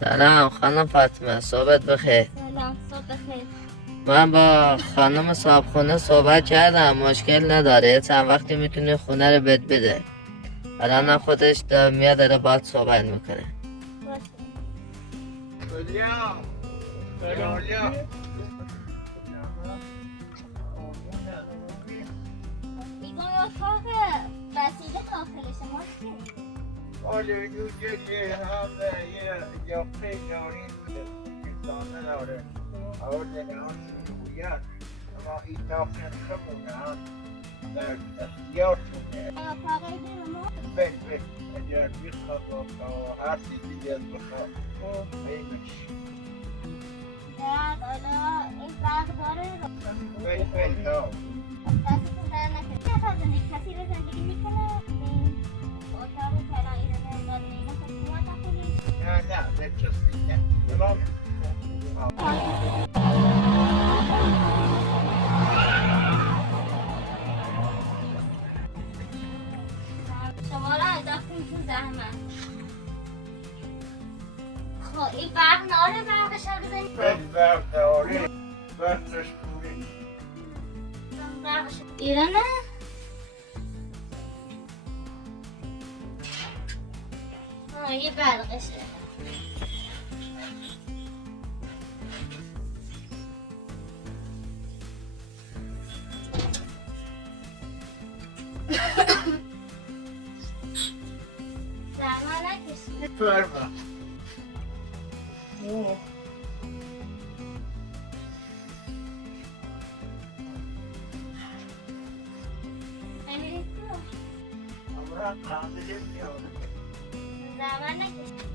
سلام خانم فاطمه، صحبت بخیر. سلام، صبح بخیر. من با خانم صاحبخونه صحبت کردم، مشکل نداره، چند وقتی میتونه خونه رو بده. الان خودش میاد داره باهات صحبت میکنه. ایگون اتاق وسیله داخل شما چیه؟ آلودگی هم یه یافته نارین بوده کسانه داره اول نگهان میگوید اما این تاقن خمونه در اختیارتونه اتاق بیرون بل اگر بخواد و هر چیزی از بخواد بیمش بعد حالا این برق داره بل ها دستتون در نکنه کسی رو زندگی میکنه این اتاق کرایی رو نمیداده اینا کسی میاد داخلش نه به کسی نه تمام شما رو انداختیم تو زحمت. خب این برق ناره برقش رو بزنید بل برد داره برقش پوری برقش ایرانه؟ یه برقشه زحمت نکشید فرما امیری تو امرا قابل میاد زحمت نکشید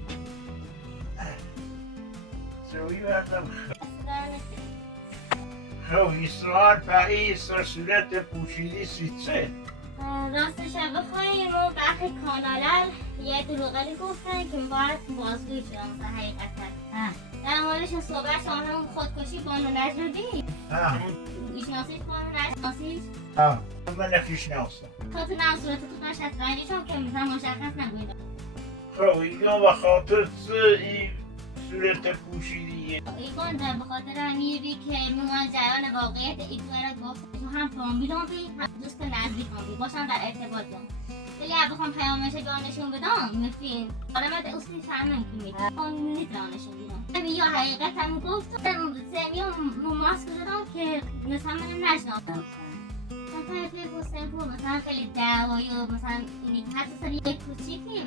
سوی بردم اصلا نکشید ایسرار پاییز و صورت پوشیدی سیچه راستش بخوایم اون برخی کانالر یه دروغلی گفتن که باید بازگوی شدن مثلا حقیقتا در موردش صحبت شما همون خودکشی بانو نجردی ایشناسیش بانو نجردیش من نفیش ناستم خاطر نه صورت تو من شطرنجی چون که مثلا مشخص نبوید اینا به خاطر این صورت پوشیدی ایگان در بخاطر امیری که من جریان واقعیت ایگان را گفت تو هم فامیلان بی هم دوست نزدیکان بی باشم در ارتباط بیم ولی اگه بخوام پیامش جانشون بدم مثل علامت اصلی فهمم که میتونم نیتونم نشون بدم یا حقیقت هم گفت سمیا ماسک زدم که مثلا من نشناختم مثلا توی گفتم که مثلا خیلی دعوایی و مثلا اینی که حتی سر یک کوچیکی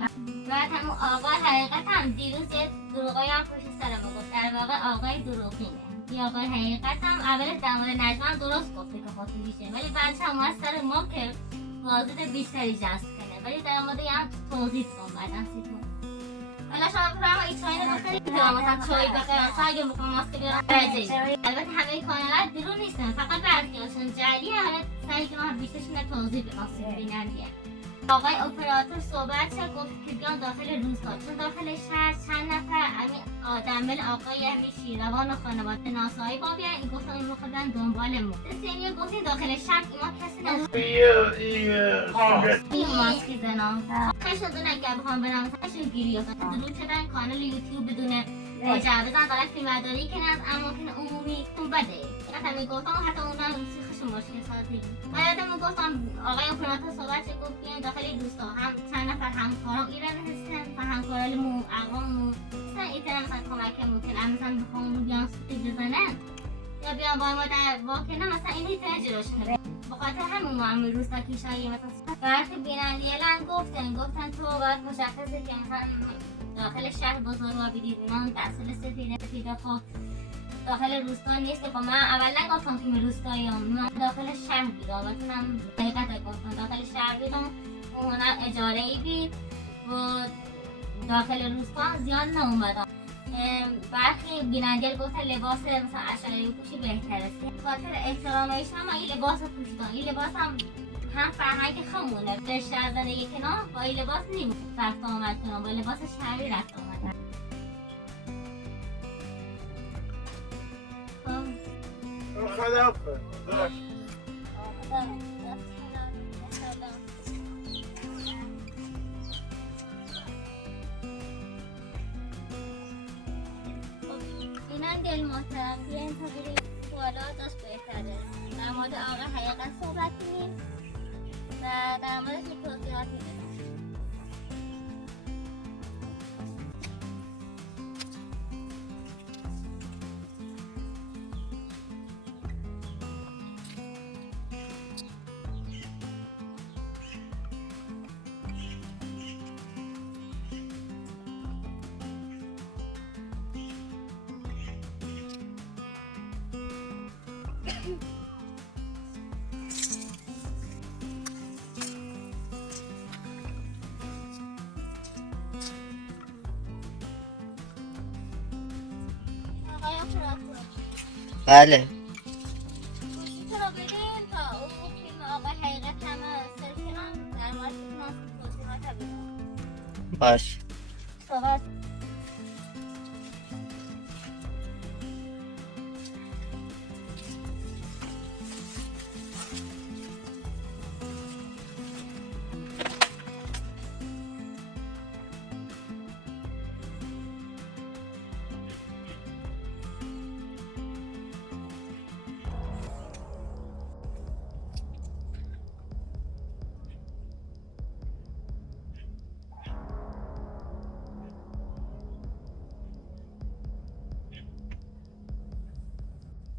بعد هم آقای حقیقت هم دیروز یه دروغایی هم پشت سر ما گفت در واقع آقای دروغینه یه آقای حقیقت هم اولش در مورد نجمن درست گفته که خاطریشه ولی بعدش هم اومد سر ما که بازدید بیشتری جذب کنه ولی در مورد یه هم توضیح کن بعدن سیتون حالا شما بفرما این چایی رو بخیرید که مثلا چایی بخیرن چایی اگه بکنم ماسک بیارم درجه البته همه کانالات درون نیستن فقط برخیاشون جلیه حالا سعی که من بیشترشون توضیح به ماسک بینندیه آقای اپراتور صحبت شد گفت که بیان داخل روستا چون داخل شهر چند نفر همین آدم بل آقای همین شیروان و خانواده ناسایی با بیان این گفتن این خودن دنبال ما سینیور گفتین داخل شهر ما کسی نزد این ماسکی زنان خشن دونه که بخوام برم خشن گیری افتاد دلوب شدن کانال یوتیوب بدون مجوزن دارن فیلمبرداری کنن از اماکن عمومی اون بده حتی میگفتم حتی اونم سیخش مشکل سازی باید میگفتم آقای اپراتور صحبت گفت بیاین داخل دوستا هم چند نفر همکاران ایران هستن و همکارانمون اقواممون مثلا ایتر مثلا کمک ممکن مثلا بخوام بیان سوتی بزنن یا بیان با ما در واکنه مثلا این ایتر جلوشونه بخاطر همون ما هم روستا کیشایی مثلا برخی بینندی اعلان گفتن تو باید مشخصه که مثلا داخل شهر بزرگ آبیدید اینا دستل سفیده خب داخل روستا نیست خب من اولا گفتم که روستاییم من داخل شهر بیدم بتونم حقیقت گفتم داخل شهر بیدم اون اجاره ای بید و داخل روستا زیاد ناومدم برخی بینندگل گفتن لباس مثلا اشعاری پوشی بهتره خاطر احترامش هم این لباس پوشیدم این لباس هم فرهنگ خمونه رشته زندگی کنم با این لباس نیم رفت آمد کنم با لباس شهری رفت آمد خدا دل محترم بیاین تا بریم بالا داشت بهتره. در مورد آقا حقیقت صحبت کنیم و در موردش یک توضیحاتی بدیم. بله. تو رو بدیم تا اون فیلم آقا حقیقت همه سرچ کنم در مورد فیلم توضیحات بدم. باش. صحبت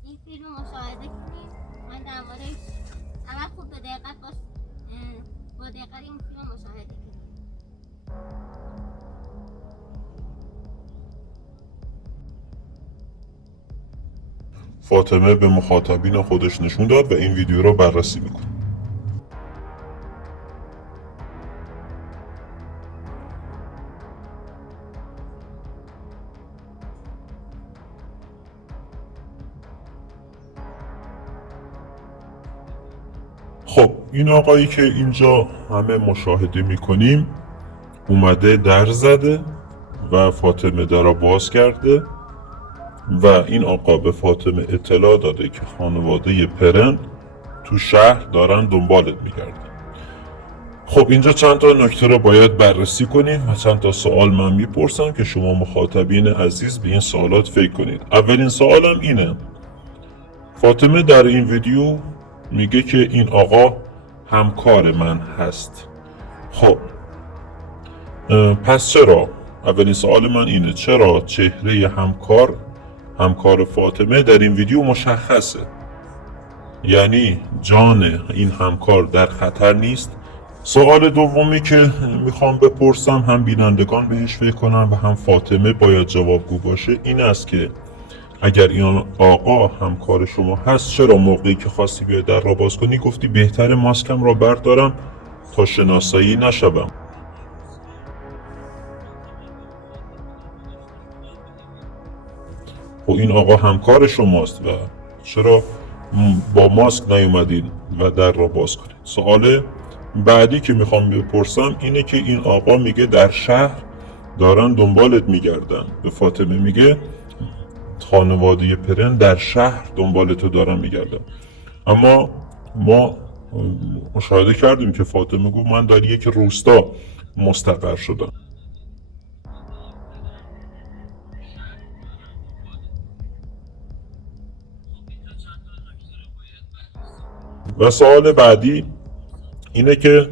این فیلم رو مشاهده کنید. من در موردش اول خوب به دقت با دقت این فیلم رو مشاهده کنید. فاطمه به مخاطبین خودش نشون داد و این ویدیو را بررسی میکنه. خب این آقایی که اینجا همه مشاهده میکنیم اومده در زده و فاطمه در را باز کرده و این آقا به فاطمه اطلاع داده که خانواده پرن تو شهر دارن دنبالت میگردن. خب اینجا چند تا نکته رو باید بررسی کنیم و چند تا سوال من میپرسم که شما مخاطبین عزیز به این سوالات فکر کنید. اولین سوالم اینه، فاطمه در این ویدیو میگه که این آقا همکار من هست. خب پس چرا؟ اولین سوال من اینه، چرا چهره همکار فاطمه در این ویدیو مشخصه؟ یعنی جان این همکار در خطر نیست؟ سوال دومی که میخوام بپرسم، هم بینندگان بهش فکر کنن و هم فاطمه باید جوابگو باشه، این است که اگر این آقا همکار شما هست چرا موقعی که خواستی بیای در را باز کنی گفتی بهتر ماسکم را بردارم تا شناسایی نشوم؟ و این آقا همکار شماست و چرا با ماسک نیومدین و در را باز کنید؟ سوال بعدی که میخوام بپرسم اینه که این آقا میگه در شهر دارن دنبالت میگردن، به فاطمه میگه خانواده پرن در شهر دنبالتو دارن میگردن، اما ما مشاهده کردیم که فاطمه گفت من در یک روستا مستقر شدم. و سوال بعدی اینه که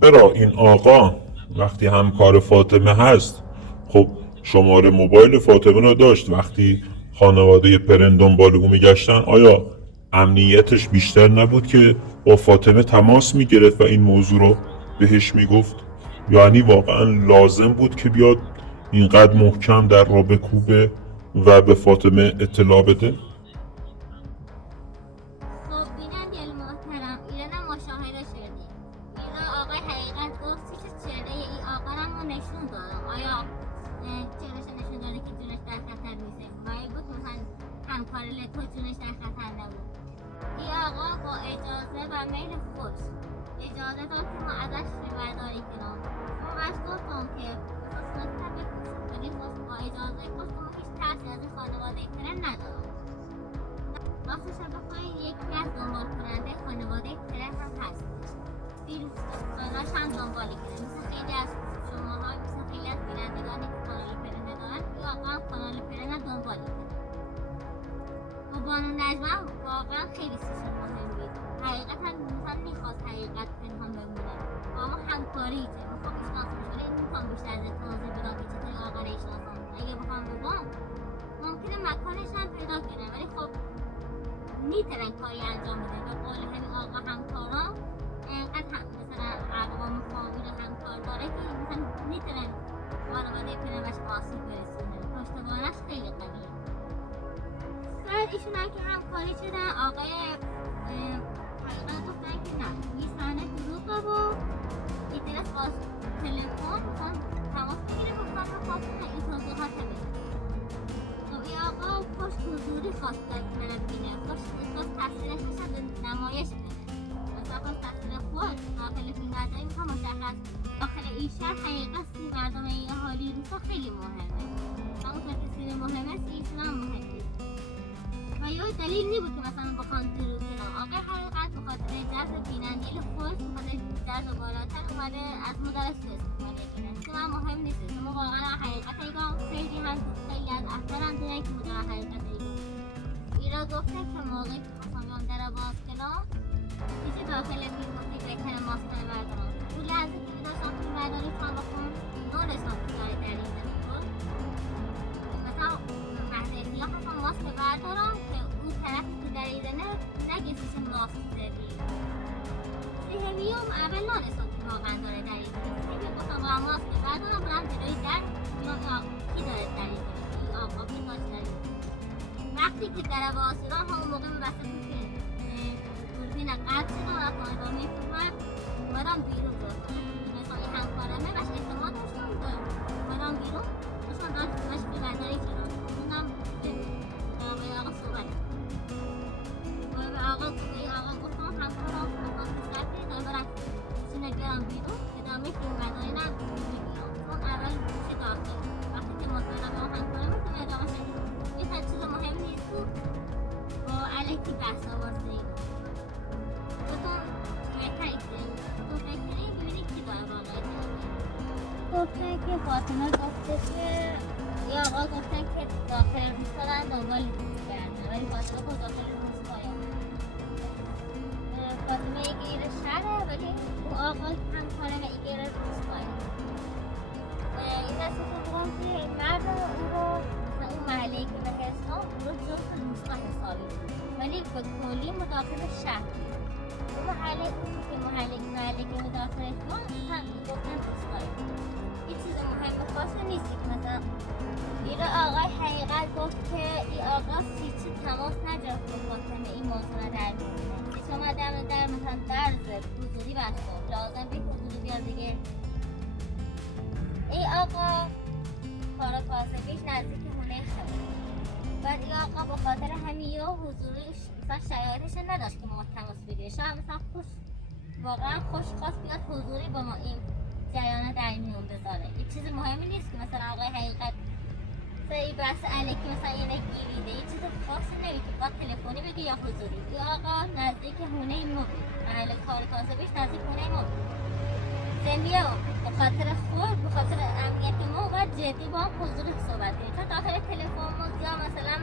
برا این آقا وقتی همکار فاطمه هست، خب شماره موبایل فاطمه رو داشت، وقتی خانواده پرن دنبال او میگشتن آیا امنیتش بیشتر نبود که با فاطمه تماس میگرفت و این موضوع رو بهش میگفت؟ یعنی واقعا لازم بود که بیاد اینقدر محکم در را بکوبه و به فاطمه اطلاع بده؟ اجازه داد که ما ازش برداری کنم. من بس گفتم که خصوصا بکشم، ولی با اجازه گفتم هیچ ترسی از خانواده پرن ندارم. راستش بخواین یکی از دنبال کننده خانواده پرن هم هستش. فیلماش هم دنبالی کنه، مثل خیلی از شماها، مثل خیلی از بینندگانی که کانال پرن دارن، این آقا هم کانال پرن هم دنبالی کنه. خانم نجمه واقعا خیلی سیستم مهمی. حقیقتا مثلا میخواست حقیقت پنهان بمونه. با ما همکاری کرد. میخوام بشناسم ولی نمیخوام بیشتر از توضیح بدم که چطوری آقا رو شناسم. اگه بخوام بگم ممکنه مکانش هم پیدا کنم ولی خب میتونن کاری انجام بده. به قول همین آقا همکارا اینقدر هم مثلا اقوام فامیل همکار داره که مثلا میتونن خانواده پدرش آسیب برسونه. پشتوانش خیلی قویه. بعد ایشون هم که همکاری شدن آقای حقیقت گفتن که نه این صحنه دروغه و ایترس باز تلفن میخوان تماس بگیره گفتن رو خواستن این توضیحات بده. خب این آقا پشت حضوری خواست بره بینه. پشت تصویرش نشد نمایش بده. مثلا خواست تصویر خود داخل فیلم برداری میخوام مشخص داخل این شهر حقیقت سی مردم این حالی روسا خیلی مهمه. همونطور که سیر مهمه است ایشون هم مهمه. و یه دلیل نبود که مثلا بخوان دروغ کنن. آقای حقیقت بخاطر جذب بیننده خود بخاطر جذب بالاتر اومده از مدرس استفاده کنه. شما مهم نیست. شما واقعا حقیقت ایگام خیلی هم خیلی از افراد هم داره که مدر حقیقت ایگام ایرا گفته که موقعی که خواستم در باز کنم چیزی داخل فیلم ها که بهتر ماسکن بردارم. تو لحظه که میداشتم فیلم برداری خواهم بخون نورستان که داره در این زمین بود مثلا محض اطلاق هم ماسک بردارم که اون طرفی که در ایزنه نگیستش ماسک زدی سیهمیوم اول نانستان که واقعا داره در ایزنه سیهمی گفتم با ماسک بردارم برم جلوی در بیان کی داره در ایزنه کی آقا کی داشت در ایزنه وقتی که در واسیران همون موقع مبسته بود که دوربین قطع شد و رفتم ادامه فیلم اومدم بیرون رو مثلا این همکارمه بهش اعتماد داشتم اومدم بیرون داشتم بهش بی‌برداری شدم خوندم به آقا صحبت به آقا گفتم همکارم خواهد بسر کنید دارم برم سینه بیارم بیرون ادامه فیلم برداری نمیگیرم چون اول میشه داخل وقتی که مطمئنم با همکارمه که ادامه شد یه چیز مهم نیست با علیکی بحث آورده این گفتن که فاطمه گفته که یا آقا گفتن که داخل روستا دارن دنبال روز کردن ولی فاطمه که داخل روستا فاطمه ایگیر شهره ولی اون آقا همکارم ایگیر روستا این دسته که بگم که مرد اون رو اون محله که به حساب اون رو جز روستا حسابی ولی به کلی مداخل شهر اون محله که مداخلش هم گفتن روستایی این چیز مهم خاصی نیست که مثلا این آقای حقیقت گفت که این آقا هیچی تماس نگرفت با فاطمه این موضوع رو در می‌کنه شما در مثلا درز حضوری بسته لازم به حضوری بیاد دیگه این آقا کار کاسبیش نزدیک خونه شد بعد این آقا به خاطر همین یه حضوریش مثلا شرایطش نداشت که ما تماس بگیره شاید مثلا واقعا خوش خواست بیاد حضوری با ما این جریان در میون بذاره این چیز مهمی نیست که مثلا آقای حقیقت سری بحث الکی مثلا یه گیریده یه چیز خاصی نبید که باید تلفنی بگه یا حضوری این آقا نزدیک خونه ما بود محل کار کاسبیش نزدیک خونه ما بود زنیا به خاطر خود به خاطر امنیت ما باید جدی با هم حضوری صحبت کنیم تا داخل تلفن ما یا مثلا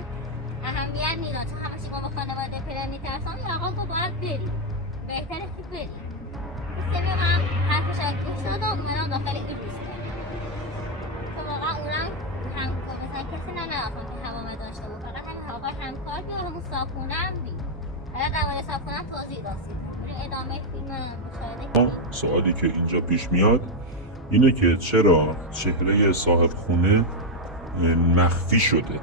اهمیت میداد چون همه با خانواده پدر میترسان یا آقا گفت باید بریم بهتره که بریم سمی هم حرفش اکیل شد و اومدم داخل این روستا تو واقعا اونم همکار مثلا کسی نمی‌رفتم که هوامه داشته بود فقط همین آقای همکار بیاد همون صاحبخونه هم بید حالا در مورد صاحبخونه هم توضیح داشتید ادامه فیلم مشاهده کنید سوالی که اینجا پیش میاد اینه که چرا چهره صاحب خونه مخفی شده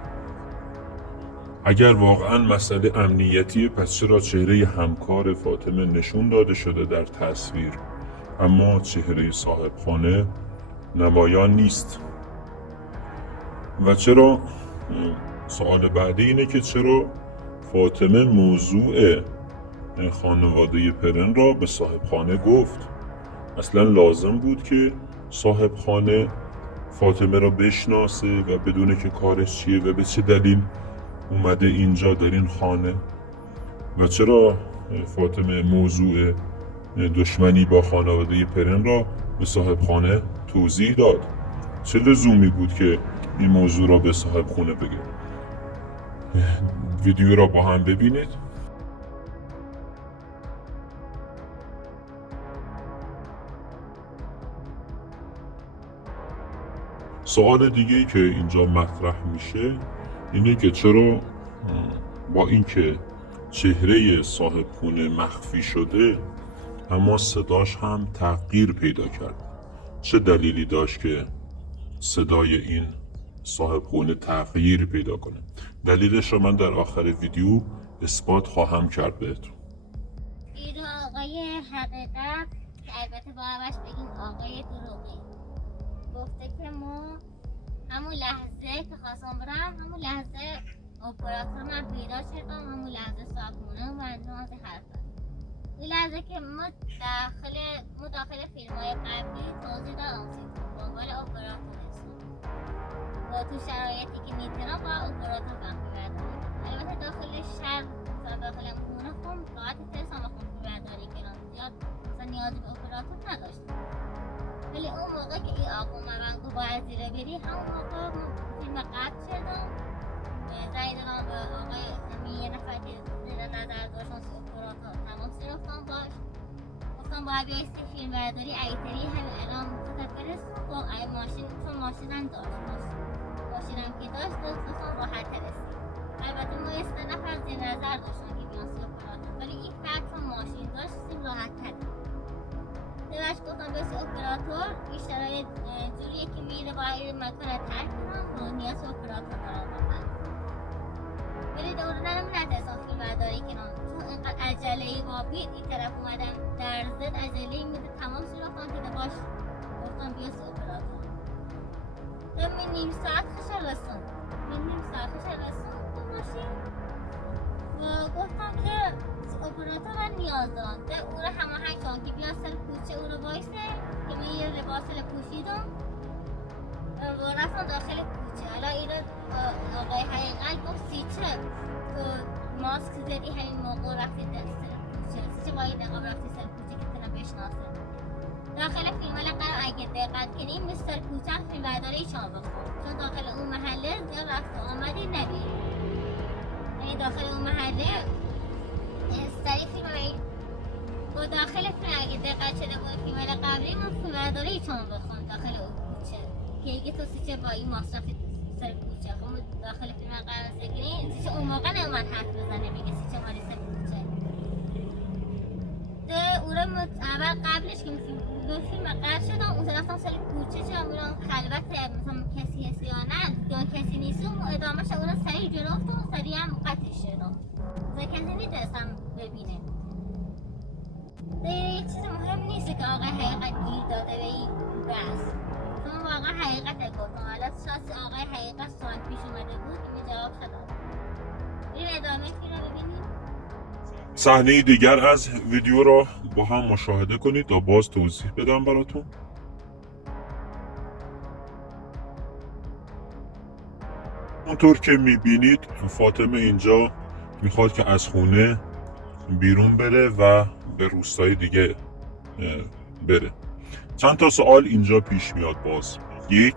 اگر واقعا مسئله امنیتیه پس چرا چهره همکار فاطمه نشون داده شده در تصویر اما چهره صاحب خانه نمایان نیست و چرا سوال بعدی اینه که چرا فاطمه موضوع خانواده پرن را به صاحب خانه گفت اصلا لازم بود که صاحب خانه فاطمه را بشناسه و بدونه که کارش چیه و به چه دلیل اومده اینجا در این خانه و چرا فاطمه موضوع دشمنی با خانواده پرن را به صاحب خانه توضیح داد چه لزومی بود که این موضوع را به صاحب خونه بگه ویدیو را با هم ببینید. سوال دیگه‌ای که اینجا مطرح میشه اینه که چرا با اینکه چهره صاحب خونه مخفی شده اما صداش هم تغییر پیدا کرد؟ چه دلیلی داشت که صدای این صاحب خونه تغییر پیدا کنه؟ دلیلش رو من در آخر ویدیو اثبات خواهم کرد بهتون. این آقای حقیقت که البته باید بگیم آقای دروغی گفته که ما همون لحظه که خواستم برم همون لحظه اپراتور من پیدا شدم، همون لحظه صاحبونه و از حرف این لحظه که ما داخل فیلم های قبلی توضیح دادم دنبال اپراتور هستم و تو شرایطی که میتونم با اپراتور وقتی برداری. البته داخل شهر و داخل خونه خون راحت ترسم بخون برداری کنم زیاد مثلا نیازی به اپراتور نداشتم. ولی اون موقع که این آقا من گفت باید زیره بری همون موقع فیلم قطع شدم زنگ دادم به آقای یه نفر که زیر نظر داشتن اپراتور تماس گرفتم باش گفتم باید بیایستی فیلم برداری ایتری همین الان مخاطب برسون با ماشین چون ماشینم داشت ماشینم که داشت گفتم راحت رسید. البته ما یه 3 نفر زیر نظر داشتن که بیان سی اپراتور ولی این فرد چون ماشین داشتیم راحت تر دلش گفتم بسی اپراتور این شرایط جوریه که میره باید مکان ترک کنم و نیاز اپراتور دارم ولی دورنم نترسم فیلم برداری کنم چون اینقدر عجله‌ای با بید این طرف اومدم در ضد عجله‌ای میده تمام سراغم که باش گفتم بیا سی اپراتور من نیم ساعت خوش رسون به ماشین و گفتم که اپراتور من نیاز دارم ده او رو هماهنگ کنم که بیا سر کوچه او رو بایسته که من یه لباس پوشیدم و رفتم داخل کوچه. حالا این آقای حقیقت گفت سیچه تو ماسک زدی همین موقع رفتی سر کوچه سیچه با این نقاب رفتی سر کوچه که تنه بشناسه داخل فیلم قرار اگه دقت کنیم مستر کوچه فیلم برداری شما بخون چون داخل اون محله زیاد رفت آمدی نبید یعنی داخل اون محله سری فیلم با داخل فیلم اگه دقت شده بود فیلم قبلی ما فیلم برداری شما بخون داخل اون کوچه که اگه تو سیچه با این ماسک سر کوچه اون داخل فیلم قرار سکنی سیچه اون موقع نمیمد حرف بزنه بگه سیچه مالی سر کوچه ده او رو اول قبلش که فیلم قرار شدم اون رفتم سر کوچه چه اون خلوت مثلا کسی هستی یا نه یا کسی نیست اون ادامهش اون سریع جلو افتاد و سریع هم قطعش شدم کسی نیترسم ببینه یه چیز مهم نیست که آقای حقیقت گیر داده به این بحث چون واقعا حقیقت گفتم حالا شاید آقای حقیقت سوال پیش اومده بود که جواب شده بریم ادامه فیلم رو ببینیم. صحنه دیگر از ویدیو را با هم مشاهده کنید تا باز توضیح بدم براتون. اونطور که میبینید فاطمه اینجا میخواد که از خونه بیرون بره و به روستای دیگه بره. چند تا سوال اینجا پیش میاد باز. یک،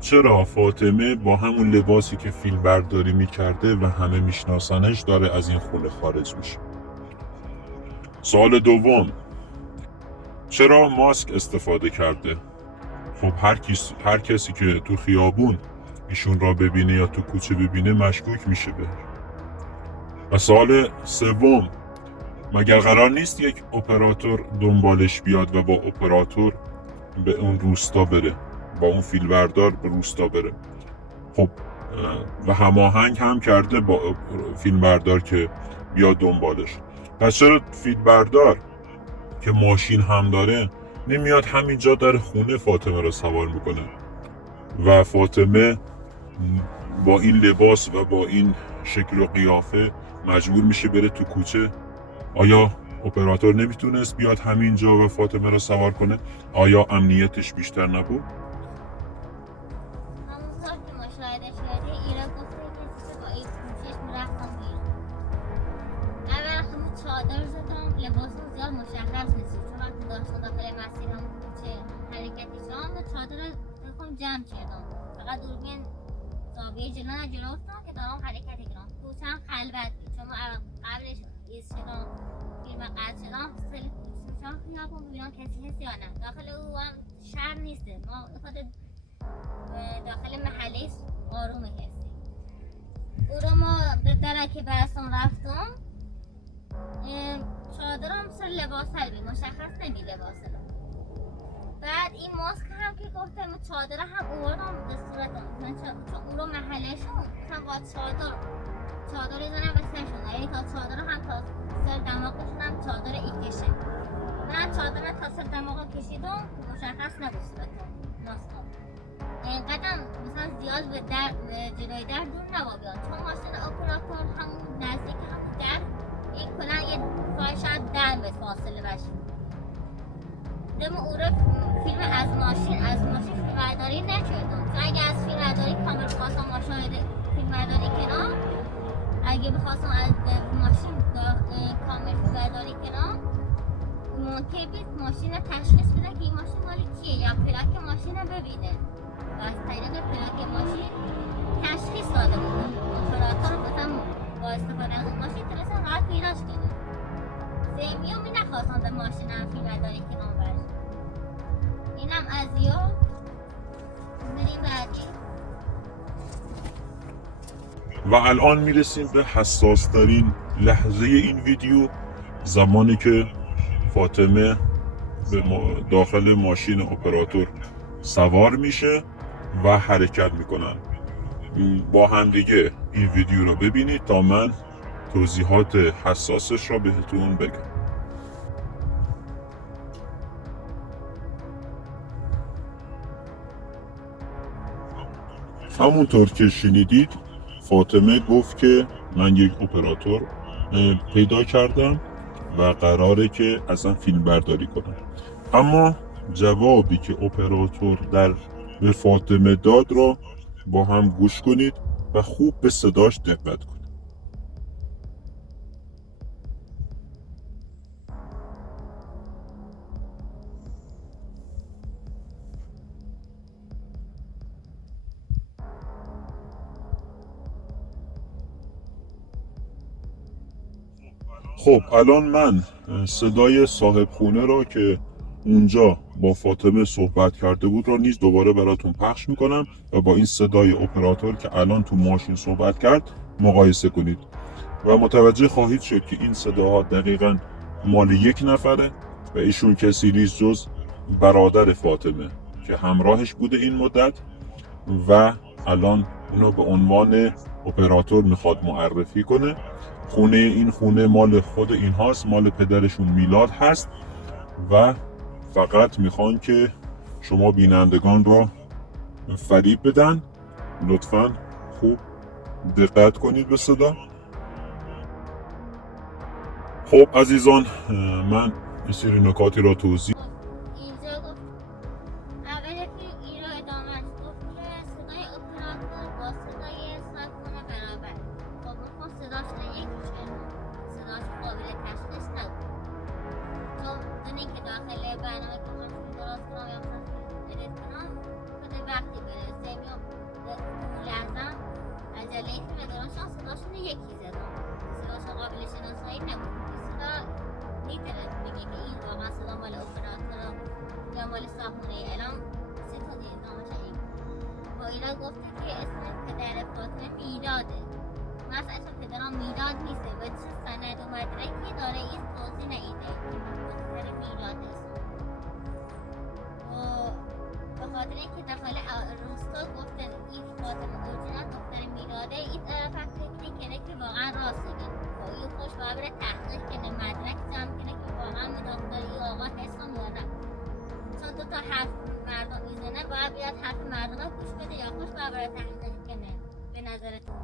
چرا فاطمه با همون لباسی که فیلم برداری میکرده و همه میشناسنش داره از این خونه خارج میشه؟ سوال دوم، چرا ماسک استفاده کرده؟ خب هر کسی که تو خیابون ایشون را ببینه یا تو کوچه ببینه مشکوک میشه به. و سوال سوم، مگر قرار نیست یک اپراتور دنبالش بیاد و با اپراتور به اون روستا بره، با اون فیلمبردار به روستا بره؟ خب و هماهنگ هم کرده با فیلمبردار که بیاد دنبالش. پس چرا فیلمبردار که ماشین هم داره نمیاد همینجا در خونه فاطمه رو سوار میکنه و فاطمه با این لباس و با این شکل و قیافه مجبور میشه بره تو کوچه؟ آیا اپراتور نمیتونست بیاد همینجا و فاطمه رو سوار کنه؟ آیا امنیتش بیشتر نبود؟ همونطور که مشاهده شده ایران گفته که با این کوچهش میرفتم بیرون. اول همون چادر زدم لباسم زیاد مشخص نیست چون وقتی داشتم داخل مسیر هم کوچه حرکتی شدم چادر رو جمع کردم فقط دوربین زاویه جلو افتاد که دارم حرکتی کنم کوچم خلوت بود، چون ما قبلش ایستادم فیلم قطع شدم خیلی کوچم خیابون بیرون کسی هست یا نه. داخل او هم شهر نیسته، ما خود داخل محله آرومه هستیم. او رو ما به درک برسان رفتم، چادرم سر لباس هایی مشخص نمی لباس رو. بعد این ماسک هم که گفتم چادر هم اوردم به صورتم، چون او رو محله شون هم با چادر زنم به سرشون، یعنی تا چادر هم تا سر دماغشون هم چادر ایکشه. من چادر تا سر دماغ کشیدم مشخص نبود صورتم ماسکم. اینقدر مثلا زیاد به جلوی در دور نبا بیاد، چون ماشین اپراتور همون نزدیک همون در یک کلن یه پای شاید 10 متر فاصله باشه. دم او رو فیلم از ماشین فیلم برداری نکردم، چون اگه از فیلم برداری کامل بخواستم مشاهده فیلم برداری کنم، اگه بخواستم از ماشین کامل فیلم برداری کنم ممکن بود ماشین رو تشخیص بده که این ماشین مالی کیه، یا پلاک ماشین رو ببینه و از طریق پلاک ماشین تشخیص داده بود. اپراتور مثلا با استفاده از اون ماشین تونستم راحت پیداش کنه. زمیو می نخواستم به ماشین هم فیلم برداری کنم برش. اینم از یو بریم بعدی. و الان میرسیم به حساس ترین لحظه این ویدیو، زمانی که فاطمه به داخل ماشین اپراتور سوار میشه و حرکت میکنن. با هم دیگه این ویدیو رو ببینید تا من توضیحات حساسش را بهتون بگم. همونطور که شنیدید فاطمه گفت که من یک اپراتور پیدا کردم و قراره که ازم فیلم برداری کنم. اما جوابی که اپراتور به فاطمه داد رو با هم گوش کنید و خوب به صداش دقت کنید. خب الان من صدای صاحب خونه را که اونجا با فاطمه صحبت کرده بود را نیز دوباره براتون پخش میکنم و با این صدای اپراتور که الان تو ماشین صحبت کرد مقایسه کنید و متوجه خواهید شد که این صداها دقیقاً مال یک نفره و ایشون کسی نیست جز برادر فاطمه که همراهش بوده این مدت و الان اونو به عنوان اپراتور میخواد معرفی کنه. این خونه مال خود این هاست، مال پدرشون میلاد هست و فقط میخوان که شما بینندگان را فریب بدن. لطفاً خوب دقت کنید به صدا. خب عزیزان، من یه سری نکاتی را توضیح اینجا گفت اول که این رو ادامه گفت که صدای اپراتور با صدای صاحبخونه برابر. خب میخوام صداش رو یکی کنم، صداش قابل تشخیص نبود، چون دونه که داخل برنامه که من درست کنم یا ادیت کنم خود وقتی برسه میام به اون لحظه عجله که مدارم شان صداشون رو یکی زدم، صداش قابل شناسایی نبود. صدا میتونه بگه که این واقعا صدا مال اپراتور یا مال ساخونه. الان سه تا دیدامش این با اینا گفته که اسم پدر فاطمه میلاده. مثلا اسم پدرم میلاد نیسته و چه سند و مدرکی داره این توضیح نیده که پدر میلاد اسم و به خاطر اینکه داخل روستا گفتن این فاطمه اورجینال دختر میلاده، این طرف فکر کنه که واقعا راست میگن و این خوش بابر تحقیق کنه، مدرک جمع کنه که واقعا دختر این آقا هستم یا نه. چون دو تا حرف مردم میزنه باید بیاد حرف مردم گوش بده یا خوش بابر تحقیق کنه. به نظرتون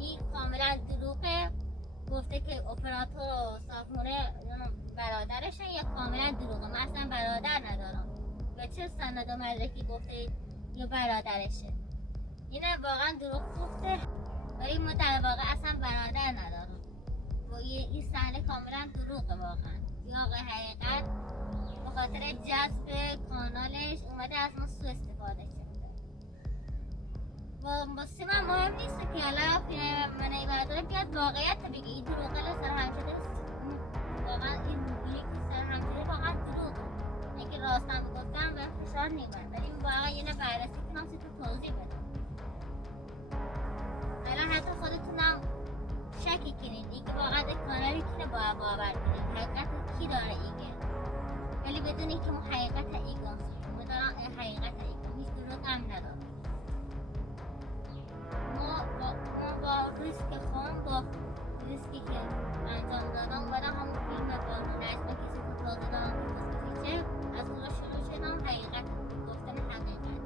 این کاملا دروغه؟ گفته که اپراتور و ساخمونه برادرشه یا کاملا دروغه؟ من اصلا برادر ندارم و چه سند و مدرکی گفته یا برادرشه؟ اینه واقعا دروغ گفته ولی ما در واقع اصلا برادر ندارم و این صحنه کاملا دروغه واقعا. یا آقای حقیقت به خاطر جذب کانالش اومده از ما سوء استفاده کرده و با سیما مهم نیست که حالا فیلم من برداره بیاد واقعیت بگه این دروغه سر هم شده واقعا اینی که سر هم شده واقعا دروغ اگه راستم گفتم به فشار نیمن ولی واقعا یه نه بررسی کنم سی تو توضیح بدم الان حتی خودتونم شکی کنید اینکه واقعا کانالی که باید باور کنید حقیقت کی داره ایگه ولی بدون اینکه ما حقیقت ایگان بدارم حقیقت ایگان هیچ دروغ هم ندارم ما با ریسک خون با ریسکی که انجام دادم اومدم همون فیلم با نجمه کسی که تازه دارم که از اون را شروع شدم حقیقت گفتن حقیقت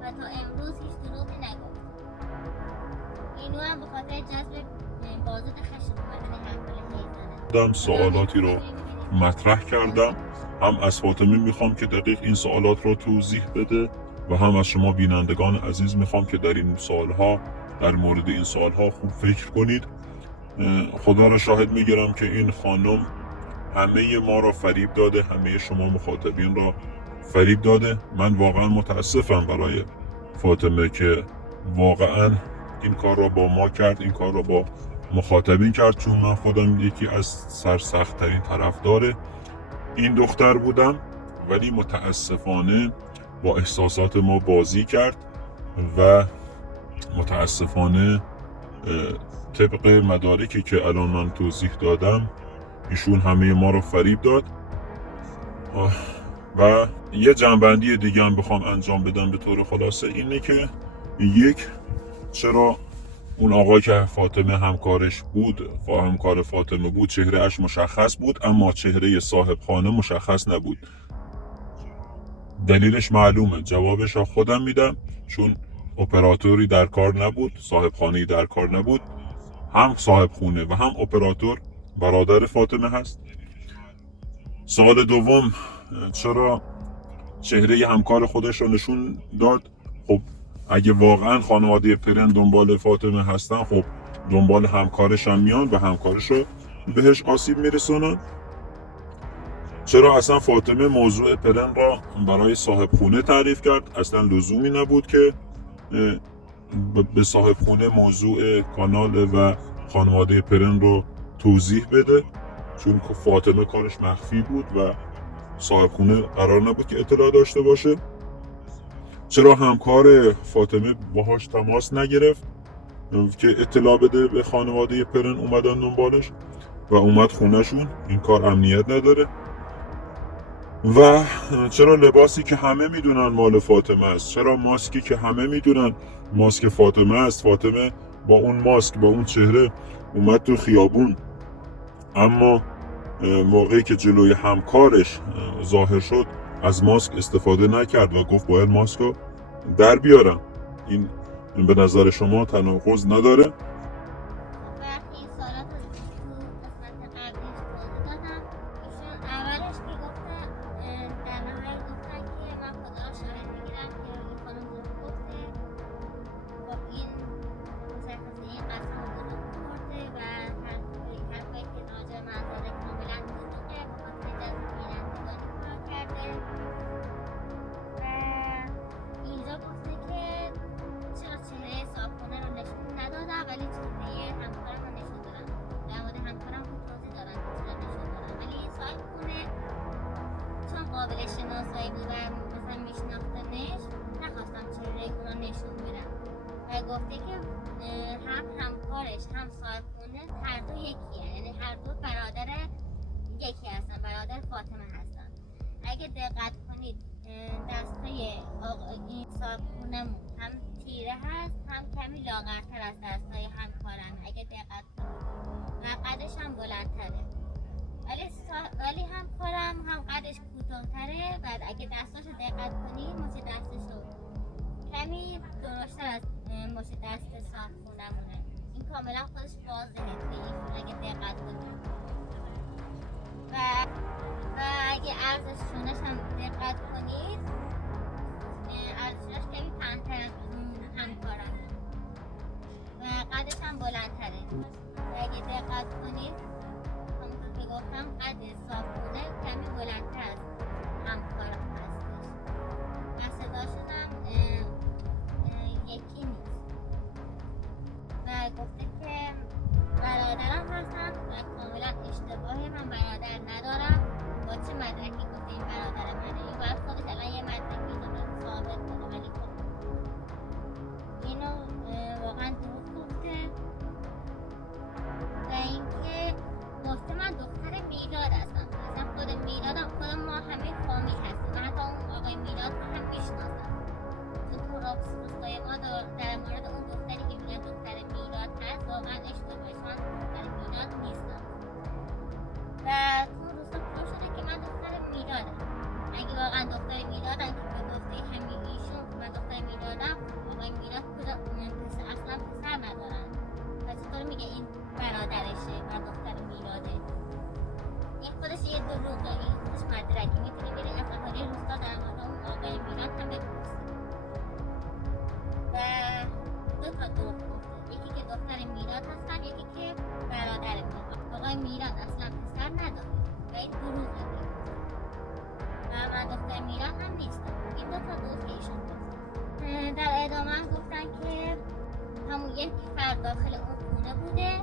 و تا امروز هیچ دروغی نگفت اینو هم به خاطر جذب بازد خشم اومدن حرف دم سوالاتی رو مطرح کردم هم از فاطمه میخوام که دقیق این سوالات رو توضیح بده و هم از شما بینندگان عزیز میخوام که در این سوالها در مورد این سوالها خوب فکر کنید. خدا را شاهد میگیرم که این خانم همه ما را فریب داده، همه شما مخاطبین را فریب داده. من واقعا متاسفم برای فاطمه که واقعا این کار را با ما کرد، این کار را با مخاطبین کرد، چون من خودم یکی از سرسخت‌ترین طرفدار این دختر بودم ولی متاسفانه با احساسات ما بازی کرد و متاسفانه طبق مدارکی که الان من توضیح دادم ایشون همه ما رو فریب داد. و یه جنبندی دیگه هم بخوام انجام بدم به طور خلاصه اینه که یک، چرا اون آقا که فاطمه همکارش بود و همکار فاطمه بود چهرهش مشخص بود اما چهره صاحب خانه مشخص نبود؟ دلیلش معلومه، جوابش رو خودم میدم، چون اپراتوری در کار نبود، صاحب خانه‌ای در کار نبود. هم صاحب خونه و هم اپراتور برادر فاطمه هست. سوال دوم، چرا چهره همکار خودش رو نشون داد؟ خب اگه واقعا خانواده پرن دنبال فاطمه هستن خب دنبال همکارش هم میان و همکارش رو بهش آسیب میرسونن. چرا اصلا فاطمه موضوع پرن را برای صاحب خونه تعریف کرد؟ اصلا لزومی نبود که به صاحب خونه موضوع کانال و خانواده پرن رو توضیح بده، چون فاطمه کارش مخفی بود و صاحب خونه قرار نبود که اطلاع داشته باشه. چرا همکار فاطمه باهاش تماس نگرفت که اطلاع بده به خانواده پرن اومدن دنبالش و اومد خونهشون؟ این کار امنیت نداره. و چرا لباسی که همه میدونن مال فاطمه است، چرا ماسکی که همه میدونن ماسک فاطمه است، فاطمه با اون ماسک با اون چهره اومد تو خیابون اما موقعی که جلوی همکارش ظاهر شد از ماسک استفاده نکرد و گفت باید ماسک رو در بیارم؟ این به نظر شما تناقض نداره؟ قابل شناسایی بود و مثلا میشناختنش نخواستم چهره اونو نشون بدم و گفته که هم همکارش هم صاحب خونه هر دو یکیه، یعنی هر دو برادر یکی هستن، برادر فاطمه هستن. اگه دقت کنید دستای این صاحب خونمون هم تیره هست هم کمی لاغرتر از دستای همکارم اگه دقت کنید و قدش هم بلندتره، ولی همکارم هم قدش کوتاه‌تره و اگه دستاشو دقت کنید مچ دستشو کمی درشتر از مچ دست صاحب خونمونه. این کاملا خودش واضحه توی این فیلم اگه دقت کنید و اگه عرض شونش هم دقت کنید عرض شونش کمی پهن‌تر از همکارم و قدش هم بلندتره و اگه دقت کنید گفتم قد صاحبونه کمی بلندتر از همکارم هستش و صداشون هم یکی نیست. شما در مورد اون دختری که میگن دختر میلاد هست واقعا اشتباهه، چون دختر میلاد نیستم و تو اون روستا پر شده که من دختر میلادم. اگه واقعا دختر میلادم که به گفته همین ایشون که من دختر میلادم، آقای میلاد کجا اصلا پسر ندارن و چطور میگه این برادرشه و دختر میلاده؟ این خودش یه دروغه، این خودش مدرکه. میتونی بری از اهالی روستا در مورد اون آقای میلاد هم بپرسی. و دو تا دروغ گفته، یکی که دختر میلاد هستم، یکی که برادر میلاد. آقای میلاد اصلا پسر نداره و این دروغه و من دختر میلاد هم نیستم. این دو تا دروغ که ایشون گفت. در ادامه هم گفتن که همون یک فرد داخل اون خونه بوده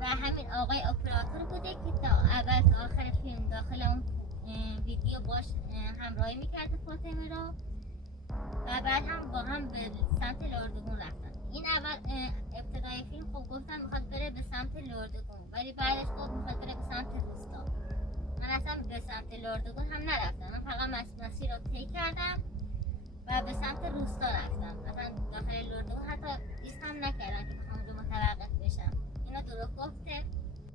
و همین آقای اپراتور بوده که تا اول تا آخر فیلم داخل اون ویدیو باش همراهی میکرده فاطمه رو و بعد هم با هم به سمت لردگون رفتن. این اول ابتدای فیلم خب گفتن میخواد بره به سمت لردگون، ولی بعدش گفت میخواد بره به سمت روستا. من اصلا به سمت لردگون هم نرفتم، من فقط مسیر رو طی کردم و به سمت روستا رفتم. مثلا داخل لردگون حتی ایست هم نکردم که بخوام اونجا متوقف بشم. اینو دروغ گفته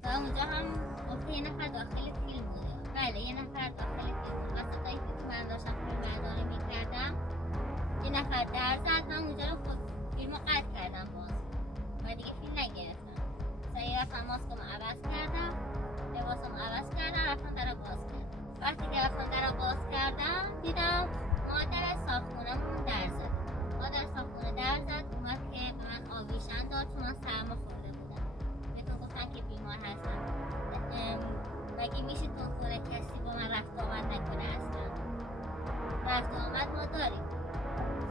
و اونجا هم گفته یه نفر داخل فیلم بوده. بله یه نفر داخل فیلم بود. وسطای فیلم من داشتم فیلم برداری میکردم، یه نفر در زد، من اونجا رو خود فیلم رو قطع کردم باز و دیگه فیلم نگرفتم. سریع رفتم ماسکم عوض کردم، لباسم عوض کردم، رفتم در رو باز کردم. وقتی که رفتم در رو باز کردم دیدم مادر صاحبخونه‌مون در زد. مادر صاحبخونه در زد، اومد که به من آویشن داد چون من سرما خورده بودم. بهتون گفتن که بیمار هستم. مگه میشه تو خونه کسی با من رفت آمد نکنه؟ اصلا رفت آمد ما داریم.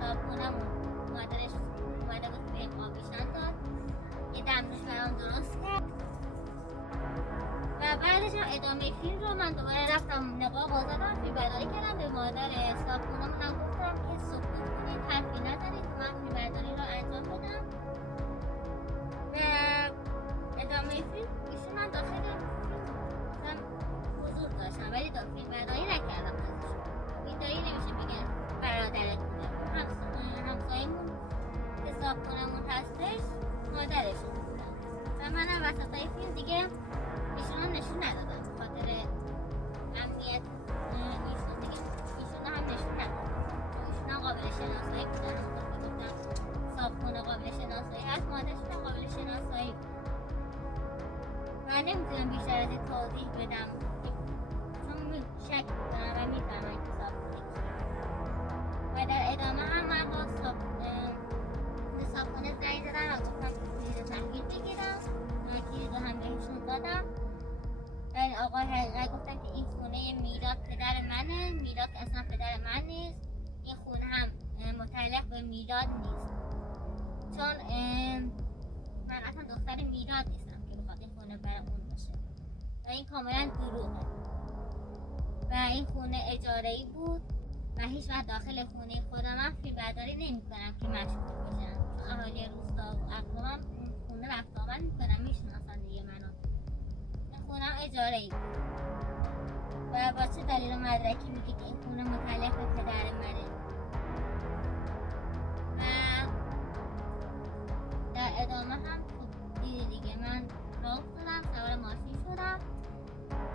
صاحبخونه‌مون مادرش اومده بود بهم آویشن داد، یه دمنوش برام درست کرد و بعدش هم ادامه فیلم رو من دوباره رفتم نقاب آزادم فیلم برداری کردم. به مادر صاحبخونه‌مون هم گفتم که سکوت کنید، حرفی نزنید، من فیلم برداری رو انجام بدم و ادامه فیلم ایشون من داخل فیلم حضور داشتم ولی فیلم برداری نکردم ازشون. بیدایی نمیشه بگن برادرتونه، همسایمون که صاحبخونه‌مون هستش مادرشون بودن و منم وسطای فیلم دیگه ایشون رو نشون ندادم به خاطر امنیت ایشون دیگه. ایشون هم نشون ندادم چون ایشون هم قابل شناسایی بودن. همونطور که گفتم صاحبخونه قابل شناسایی هست، مادرشون هم قابل شناسایی بود. من نمیتونم بیشتر از این توضیح بدم چون شک دارم و میفهمم که صاحبخونه و در ادامه هم من با صاحبخونه زنگ زدم و گفتم کلید تحویل بگیرم و کلید رو هم بهشون دادم و این آقای حقیقت گفتن که این خونه میلاد پدر منه. میلاد اصلا پدر من نیست، این خونه هم متعلق به میلاد نیست چون من اصلا دختر میلاد نیستم که بخواد این خونه برای اون باشه و این کاملا دروغه و این خونه اجاره‌ای بود و هیچ وقت داخل خونه خودم هم فیلم برداری نمی کنم که مشغول بشم چون اهالی روستا و اقوام اون خونه رفت آمد میکنم، میشناسن دیگه منو. این خونه هم اجاره‌ای بود و با چه دلیل و مدرکی میگه که این خونه متعلق به پدر منه و در ادامه هم خب دیدی دیگه من راه افتادم، سوار ماشین شدم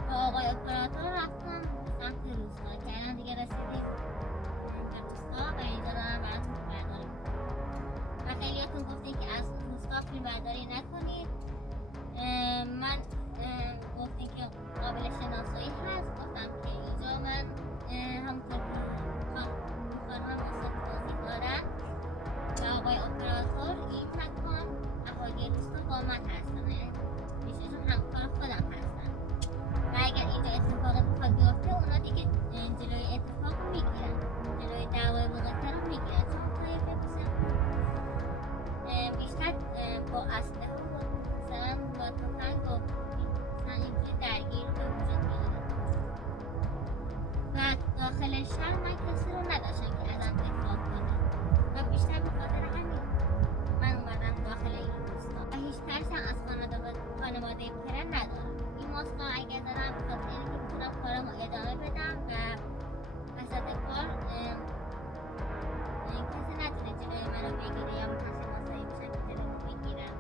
با آقای اپراتور رفتم به سمت روستا که الان دیگه رسیدیم به روستا و اینجا دارم براتون فیلم برداری و خیلیاتون گفتین که از روستا فیلم برداری نکنید. من گفتین که قابل شناسایی هست، گفتم که اینجا من همونطور که خانم مصطفی توضیح دادن و آقای اپراتور این مکان اهالی روستا با من هستن، میشهشون همکار خودم هستن و اگر اینجا اتفاق بیفته اونا دیگه جلوی اتفاق رو میگیرن، جلوی دعوای بزرگتر رو میگیرن چون طایفه بیشتر با اسلحه و مثلا با تفنگ و مثلا اینجوری درگیری رو به وجود میاره و داخل شهر من کسی رو نداشتن که ازم دفاع کنه و بیشتر به خاطر همین من اومدم داخل این روستا و هیچ ترسی هم از خانواده پدر ندارم. این ماسکا اگر دارم به خاطر اینکه میتونم کارم رو ادامه بدم و وسط کار کسی نتونه جلوی من رو بگیره یا کسی ماسایی بشه که تلفن بگیرم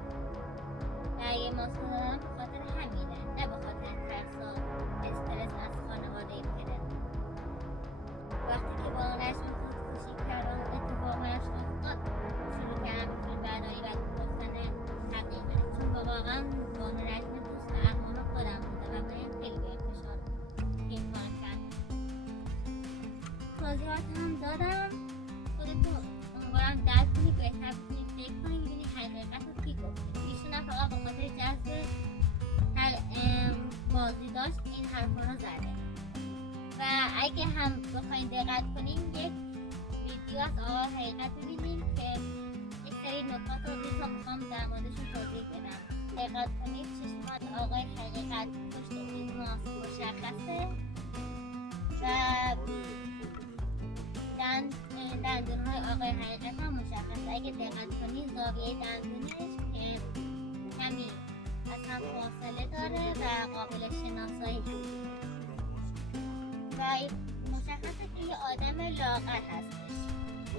و اگه ماسا دارم به خاطر همینه، نه به خاطر ترس و استرس از خانواده پدرم. وقتی که با رسم خودکشی کردم اتفاق براش افتاد، شروع کردم فیلم برداری و گفتن حقیقت، چون واقعا با رسم دوست احمام خودم بوده و باید خیلی به فشار این کار کرد. توضیحات هم دادم، خودتون امیدوارم درک کنید، بهتر بتونید فکر کنید ببینید حقیقت رو کی گفته. ایشون هم فقط به خاطر جذب بازی داشت این حرفا رو زده. و اگه هم بخواین دقت کنیم یک ویدیو از آقای حقیقت ببینیم که یک سری نکات رو میخوام در موردشون توضیح بدم. دقت کنید چشمات آقای حقیقت پشت این ماسک مشخصه و دندون‌های آقای حقیقت هم مشخصه. اگه دقت کنید زاویه دندونش که کمی از هم فاصله داره و قابل شناسایی هست و مشخصه که یه آدم لاغر هستش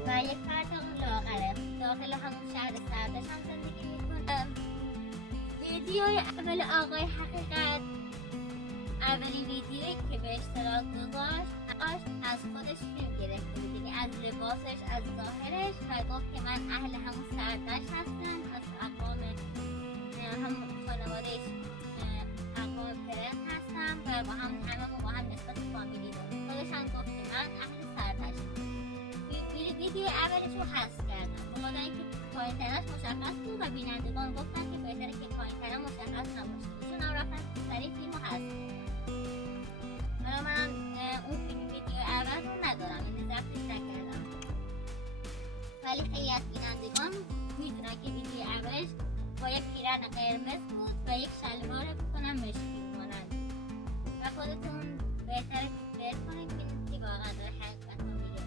و یک فرد لاغره داخل همون شهر سردش هم زندگی میکنه. ویدیوی اول آقای حقیقت، اولین ویدیویی که به اشتراک گذاشت از خودش فیلم گرفته بود، یعنی از لباسش، از ظاهرش و گفت که من اهل همون سردش هستم، از اقوام هم خانوادهش اقوام پرنت هستم و با هم هممون با هم نسبت فامیلی داریم. خودش هم گفت که من اهل سردش هستم. ویدیو اولش رو حذف کردم بخاطر اینکه پایین‌ترش مشخص بود و بینندگان گفتن که بهتره که پایین‌تر مشخص نباشه. ایشون هم رفتن سریع فیلم رو حذف کردن. من اون ویدیو اول رو ندارم، این ضبطش نکردم، ولی خیلی از بینندگان میدونن که ویدیو اولش با یک پیرن قرمز بود و یک شلوار بکنم مشکی مانند و خودتون بهتره فکر کنید که واقعا داره حقیقت رو میگه.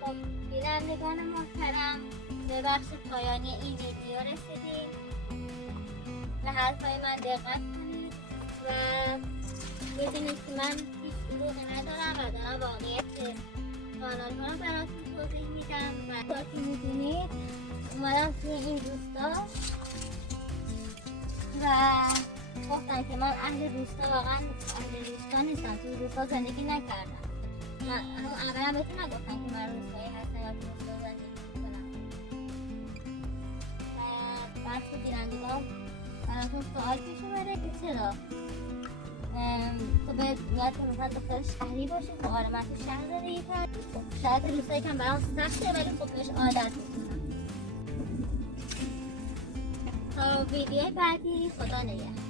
خب بینندگان محترم، به بخش پایانی این ویدیو رسیدیم. به حرفای من دقت کنید و بدونید که من هیچ دروغی ندارم و دارم واقعیت کانال ها رو براتون توضیح میدم و تا که میدونید اومدم توی این روستا و گفتن که من اهل روستا، واقعا اهل روستا نیستم، توی روستا زندگی نکردم. من اولا بهتون نگفتم که من روستایی هستم یا توی روستا زندگی میکنم و بعد که دیرندگان براتون سوال پیش اومده که چرا تو باید مثلا دختر شهری باشی. خب آره من تو شهر زندگی کردم، شاید روستایی کم برام سخته ولی خب بهش عادت میکنم. تا ویدیو بعدی، خدا نگهدار.